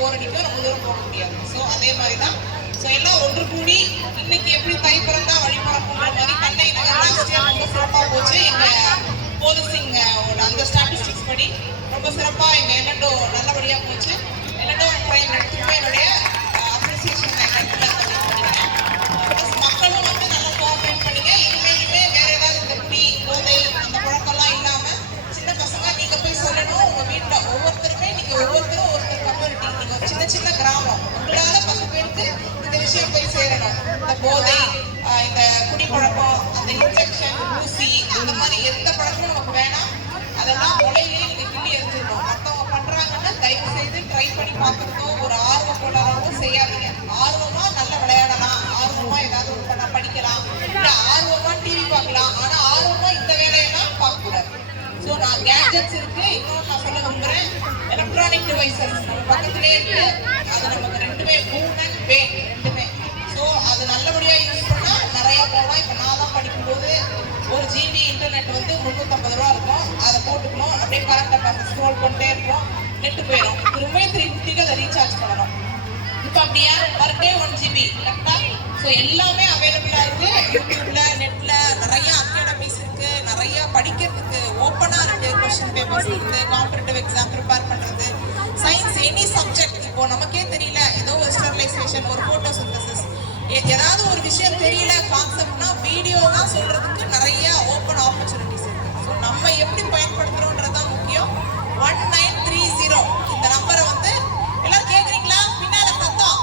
போராடிட்டு அடிக்கும் ரொம்ப தூரம் போக முடியாது. ஸோ அதே மாதிரி தான் ஸோ எல்லாம் ஒன்று கூடி இன்னைக்கு எப்படி தை பிறந்தா வழி பிறக்குன்ற மாதிரி கண்ணை நகர் லாஸ்ட் இயர் ரொம்ப சிறப்பாக போச்சு. எங்கள் போலீசிங் அந்த ஸ்டாட்டிஸ்டிக்ஸ் படி ரொம்ப சிறப்பாக எங்கள் என்னண்டோ நல்லபடியாக போச்சு. என்னண்டோ கிரைம் எடுத்துமே என்னுடைய பார்க்கறதோ ஒரு ஆர்வம் கொள்ளாதோ செய்யாதீங்க. ஆர்வமா நல்லா விளையாடலாம். ஆர்வமா ஏதாவது ஒரு பண்ண படிக்கலாம். இல்ல ஆர்வமா டிவி பார்க்கலாம். ஆனா ஆர்வமா இந்த வேலையெல்லாம் பார்க்க கூடாது ஸோ நான் கேட்ஜெட்ஸ் இருக்கு. இன்னொன்று நான் சொல்ல விரும்புறேன். எலக்ட்ரானிக் டிவைசஸ் நம்ம பக்கத்திலே இருக்கு. அது நமக்கு ரெண்டுமே மூணு அண்ட் பே ரெண்டுமே. ஸோ அது நல்லபடியா யூஸ் பண்ணா நிறைய போகலாம் இப்போ நான் தான் படிக்கும்போது ஒரு ஜிபி இன்டர்நெட் வந்து முந்நூற்றம்பது ரூபா இருக்கும். அதை போட்டுக்கணும். அப்படியே கரெக்டாக பார்த்து ஸ்க்ரோல் பண்ணிட்டே இருப்போம். நெட்டு போயிடும். திரும்ப த்ரீ ஃபிஃப்டிக்கு அதை ரீசார்ஜ் பண்ணணும். இப்போ அப்படியா? பர் டே ஒன் ஜிபி கரெக்டா ஸோ எல்லாமே அவைலபிளா இருக்கு. யூடியூப்ல நெட்ல நிறைய அகாடமிஸ் இருக்கு. நிறைய படிக்கிறதுக்கு ஓப்பனா இருக்கு. கொஸ்டின் பேப்பர்ஸ் இருக்கு. காம்படிட்டிவ் எக்ஸாம் ப்ரிப்பேர் பண்றது. சயின்ஸ் எனி சப்ஜெக்ட் இப்போ நமக்கே தெரியல. ஏதோ ஒரு ஸ்டெர்லைசேஷன் ஒரு போட்டோ சிந்தசிஸ் ஏதாவது ஒரு விஷயம் தெரியல கான்செப்ட்னா வீடியோவா சொல்றதுக்கு நிறைய ஓப்பன் ஆப்பர்ச்சுனிட்டிஸ் இருக்கு. ஸோ நம்ம எப்படி பயன்படுத்துறோன்றதுதான் முக்கியம். ஒன் நைன் த்ரீ ஜீரோ இந்த நம்பரை வந்து எல்லாம் கேக்குறீங்களா? பின்னால சத்தம்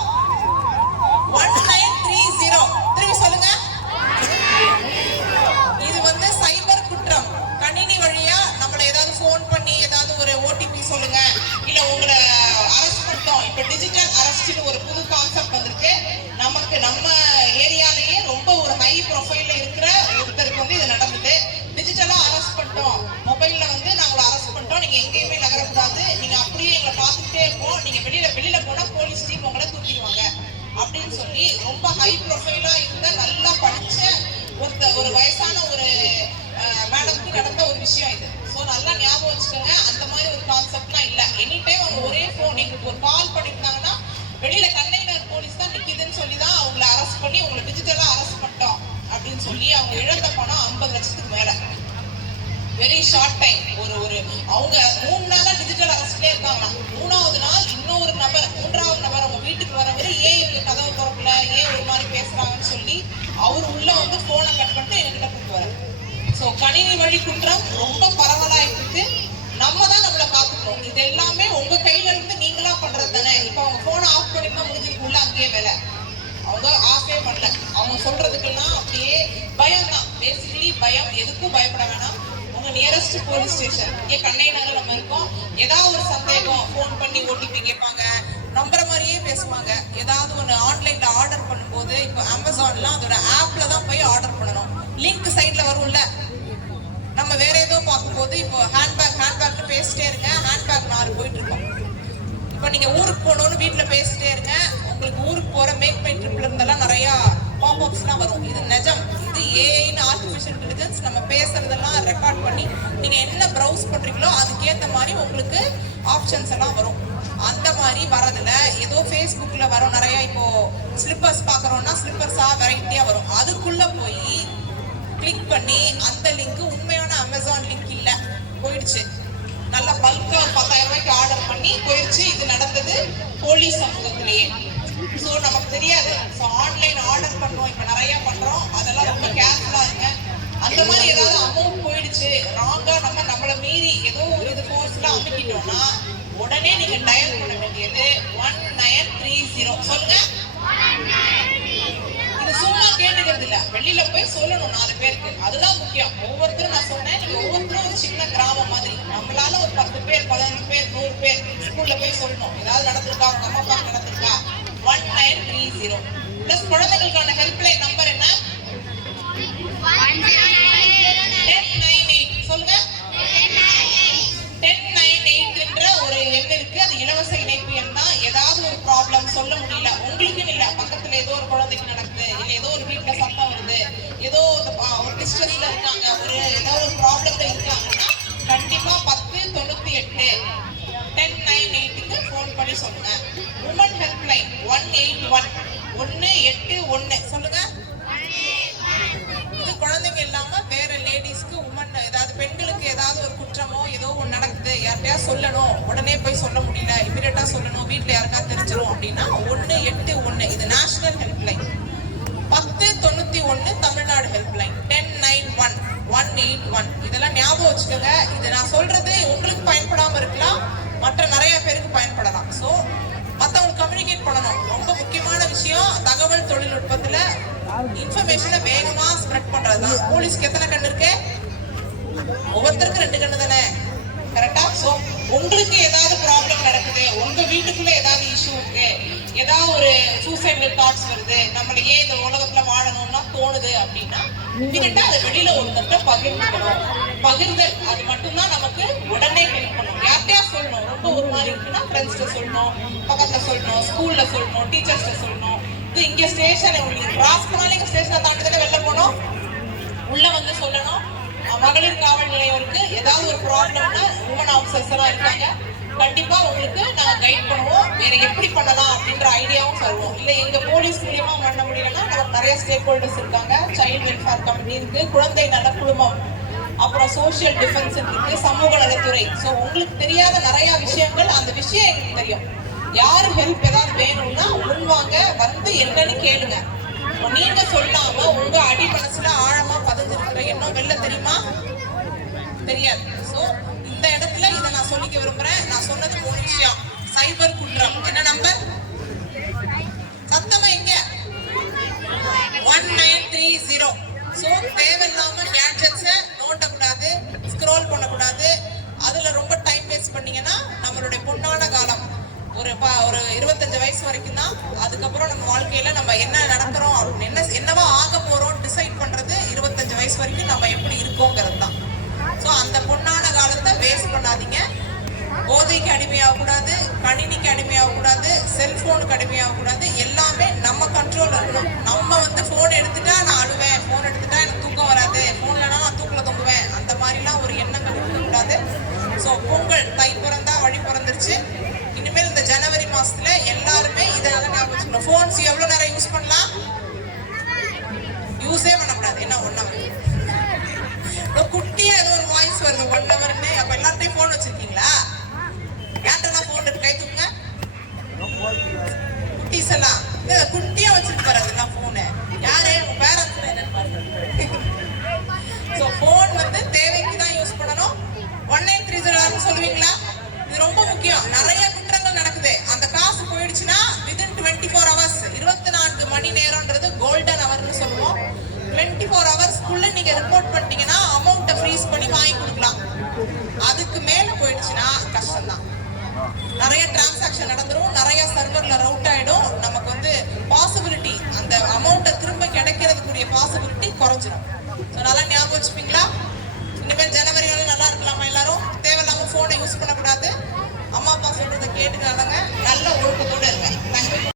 ஒன் நைன் த்ரீ ஜீரோ திரும்பி சொல்லுங்க. இது வந்து சைபர் குற்றம். கணினி வழியா நம்மள ஏதாவது ஃபோன் பண்ணி ஏதாவது ஒரு ஓடிபி சொல்லுங்க. இல்ல உங்களை அரெஸ்ட் பண்ணிட்டோம் இப்ப டிஜிட்டல் அரெஸ்ட்னு ஒரு புது கான்செப்ட் வந்திருக்கு. நமக்கு நம்ம ஏரியாலேயே ரொம்ப ஒரு ஹை ப்ரொஃபைல்ல இருக்கிற ஒருத்தருக்கு வந்து இது நடந்தது. டிஜிட்டலா அரெஸ்ட் பண்ணிட்டோம். அப்படின்னு சொல்லி ரொம்ப ஹை ப்ரொஃபைலா இருந்த நல்லா படிச்ச ஒருத்த ஒரு வயசான ஒரு மேடம்க்கு நடந்த ஒரு விஷயம் இது. ஸோ நல்லா ஞாபகம் வச்சுக்கோங்க அந்த மாதிரி ஒரு கான்செப்ட்லாம் இல்லை. எனி டைம் அவங்க ஒரே ஃபோன் எங்களுக்கு ஒரு கால் பண்ணியிருந்தாங்கன்னா வெளியில கண்டெய்னர் போலீஸ் தான் நிற்கிதுன்னு சொல்லி தான் அவங்கள அரெஸ்ட் பண்ணி உங்களை டிஜிட்டலாக அரெஸ்ட் பண்ணிட்டோம் அப்படின்னு சொல்லி அவங்க இழந்த பணம் ஐம்பது லட்சத்துக்கு மேலே. வெரி ஷார்ட் டைம் குற்றம் ரொம்ப பரவலாயிட்டு இருக்கு நம்ம தான் நம்மளை பார்த்துக்கணும். இது எல்லாமே உங்க கையில இருந்து நீங்களா பண்றது தானே. இப்போ அவங்க போனை ஆஃப் பண்ணிருந்தா முடிஞ்சிருக்குள்ள அங்கேயே வேலை. அவங்க ஆஃபே பண்ணல. அவங்க சொல்றதுக்கெல்லாம் அப்படியே பயம் தான் பேசிக்கலி பயம். எதுக்கும் பயப்பட வேணாம். உங்க நியரஸ்ட் போலீஸ் ஸ்டேஷன் இங்கே கண்ணை நகர் நம்ம இருக்கோம். ஏதாவது ஒரு சந்தேகம் ஃபோன் பண்ணி ஓடிபி கேட்பாங்க. நம்புற மாதிரியே பேசுவாங்க. ஏதாவது ஒன்று ஆன்லைன்ல ஆர்டர் பண்ணும்போது இப்போ அமேசான்லாம் அதோட ஆப்ல தான் போய் ஆர்டர் பண்ணணும். லிங்க் சைட்ல வரும்ல. நம்ம வேற ஏதோ பார்க்கும்போது இப்போ ஹேண்ட்பேக் ஹேண்ட்பேக்னு பேசிட்டே இருங்க. ஹேண்ட்பேக் நாலு போயிட்டு இருக்கோம் இப்போ நீங்க ஊருக்கு போகணும்னு வீட்டில் பேசிட்டே இருங்க. உங்களுக்கு ஊருக்கு போற மேக் மை ட்ரிப்ல இருந்தெல்லாம் நிறைய பாப்அப்ஸ்லாம் வரும். இது நிஜம். இது ஏஐன்னு ஆர்டிஃபிஷியல் இன்டெலிஜென்ஸ் நம்ம பேசுறதெல்லாம் ரெக்கார்ட் பண்ணி நீங்க என்ன ப்ரௌஸ் பண்றீங்களோ அதுக்கேத்த மாதிரி உங்களுக்கு ஆப்ஷன்ஸ் எல்லாம் வரும். அந்த மாதிரி வரதுல ஏதோ ஃபேஸ்புக்ல வரும். நிறைய இப்போ ஸ்லிப்பர்ஸ் பார்க்குறோன்னா ஸ்லிப்பர்ஸா வெரைட்டியா வரும். அதுக்குள்ள போய் கிளிக் பண்ணி அந்த லிங்க் உண்மையான அமேசான் லிங்க் இல்ல. போயிடுச்சு. நல்ல பல்கா பத்தாயிரம் ரூபாய்க்கு ஆர்டர் பண்ணி போயிடுச்சு. இது நடந்தது போலீஸ் சமூகத்திலேயே. ஸோ நமக்கு தெரியாது. ஸோ ஆன்லைன் ஆர்டர் பண்ணுவோம். இப்போ நிறைய பண்றோம். அதெல்லாம் ரொம்ப கேர்ஃபுல்லா இருங்க. அந்த மாதிரி ஏதாவது அமௌண்ட் போயிடுச்சு. ராங்கா நம்ம நம்மளை மீறி ஏதோ ஒரு இது கோர்ஸ்ல அமுக்கிட்டோம்னா உடனே நீங்க டயல் பண்ண வேண்டியது ஒன் நயன் த்ரீ ஜீரோ சொல்லுங்க. இது சும்மா கேட்டுக்கிறது இல்ல. வெளியில போய் சொல்லணும் நாலு பேருக்கு. அதுதான் முக்கியம். ஒவ்வொருத்தரும் நான் சொன்னேன் நீங்க ஒவ்வொருத்தரும் ஒரு சின்ன கிராமம் மாதிரி நம்மளால ஒரு பத்து பேர் பதினஞ்சு பேர் நூறு பேர் ஸ்கூல்ல போய் சொல்லணும். ஏதாவது நடந்திருக்கா? உங்க அம்மா அப்பா நடந்திருக்கா? One nine three zero plus குழந்தைகளுக்கான ஹெல்ப்லைன் நம்பர் என்ன? யார்கிட்டயா சொல்லணும். உடனே போய் சொல்ல முடியல. இமீடியட்டா சொல்லணும். வீட்டுல யாருக்கா தெரிஞ்சிடும் அப்படின்னா ஒன்னு எட்டு ஒன்னு இது நேஷனல் ஹெல்ப்லைன் பத்து தொண்ணூத்தி ஒண்ணு Tamil Nadu helpline ten nine one one eight one இதெல்லாம் ஞாபகம் வச்சுக்கோங்க. இது நான் சொல்றது உங்களுக்கு பயன்படாம இருக்கலாம். மற்ற நிறைய பேருக்கு பயன்படலாம். ஸோ மற்றவங்களுக்கு கம்யூனிகேட் பண்ணணும். ரொம்ப முக்கியமான விஷயம் தகவல் தொழில்நுட்பத்துல இன்ஃபர்மேஷனை வேகமா ஸ்ப்ரெட் பண்றதுதான். போலீஸ்க்கு எத்தனை கண்ணு இருக்கு? ஒவ்வொருத்தருக்கும் ரெண்டு கண்ணு தானே? உங்களுக்கு ஏதாவது ப்ராப்ளம் நடக்குது உங்க வீட்டுக்குள்ள ஏதாவது இஷ்யூ இருக்கு ஏதாவது ஒரு சூசைடல் தாட்ஸ் வருது நம்மள ஏன் இந்த உலகத்துல வாழணும்னா தோணுது அப்படின்னா இமீடியட்டா அதை வெளியில ஒருத்தர்கிட்ட பகிர்ந்துக்கணும். பகிர்ந்து அது மட்டும்தான் நமக்கு உடனே ஹெல்ப் பண்ணும். யார்கிட்டயா சொல்லணும்? ரொம்ப ஒரு மாதிரி இருக்குன்னா ஃப்ரெண்ட்ஸ்கிட்ட சொல்லணும் பக்கத்துல சொல்லணும் ஸ்கூல்ல சொல்லணும் டீச்சர்ஸ்கிட்ட சொல்லணும். இது இங்க ஸ்டேஷன் உங்களுக்கு கிராஸ் பண்ணாலும் இங்க ஸ்டேஷனை தாண்டி தானே வெளில போனோம்? உள்ள வந்து சொல்லணும். மகளிர் காவல் நிலையம் ஏதாவது ஒரு ப்ராப்ளம்னா உமன் ஆஃபீஸர்ஸ் இருக்காங்க. கண்டிப்பா உங்களுக்கு நாங்க கைட் பண்ணுவோம். வேற எப்படி பண்ணலாம் அப்படின்ற ஐடியாவும் சொல்லுவோம் இல்ல எங்க போலீஸ் மூலியமா பண்ண முடியலன்னா நமக்கு நிறைய ஸ்டேக் ஹோல்டர்ஸ் இருக்காங்க. சைல்ட் வெல்ஃபேர் கமிட்டி இருக்கு குழந்தை நல குழுமம் அப்புறம் சோஷியல் டிஃபென்ஸ் இருக்கு சமூக நலத்துறை. ஸோ உங்களுக்கு தெரியாத நிறைய விஷயங்கள் அந்த விஷயம் எங்களுக்கு தெரியும். யாரு ஹெல்ப் ஏதாவது வேணும்னா முன்வாங்க வந்து என்னன்னு கேளுங்க. நீங்க சொல்லாம உங்க அடி மனசுல ஆழமா வரணும் வெளில தெரியுமா? தெரியாது. சோ இந்த இடத்துல இதை நான் சொல்லிக்க விரும்புறேன். நான் சொன்னது மூணு விஷயம். சைபர் குற்றம். என்ன நம்பர் சத்தமா எங்க? One nine three zero so தேவையில்லாம கேட்ஜெட்ஸை நோட்டக்கூடாது ஸ்க்ரோல் பண்ணக்கூடாது. அதுல ரொம்ப டைம் வேஸ்ட் பண்ணீங்கன்னா நம்மளுடைய பொன்னான காலம். ஒரு பா ஒரு இருபத்தஞ்சு வயசு வரைக்கும் தான் அதுக்கப்புறம் நம்ம வாழ்க்கையில நம்ம என்ன நடக்கிறோம் அப்படின்னு என்ன என்னவா ஆக போறோம் டிசைட் வயசு வரைக்கும் நம்ம எப்படி இருக்கோங்கிறது தான். ஸோ அந்த பொண்ணான காலத்தை வேஸ்ட் பண்ணாதீங்க. போதைக்கு அடிமையாகக்கூடாது கணினிக்கு அடிமையாகக்கூடாது செல்ஃபோனுக்கு அடிமையாகக்கூடாது எல்லாமே நம்ம கண்ட்ரோல் இருக்கணும். நம்ம வந்து ஃபோன் எடுத்துட்டா நான் அழுவேன் ஃபோன் எடுத்து ரிப்போர்ட் பண்ணிட்டீங்கன்னா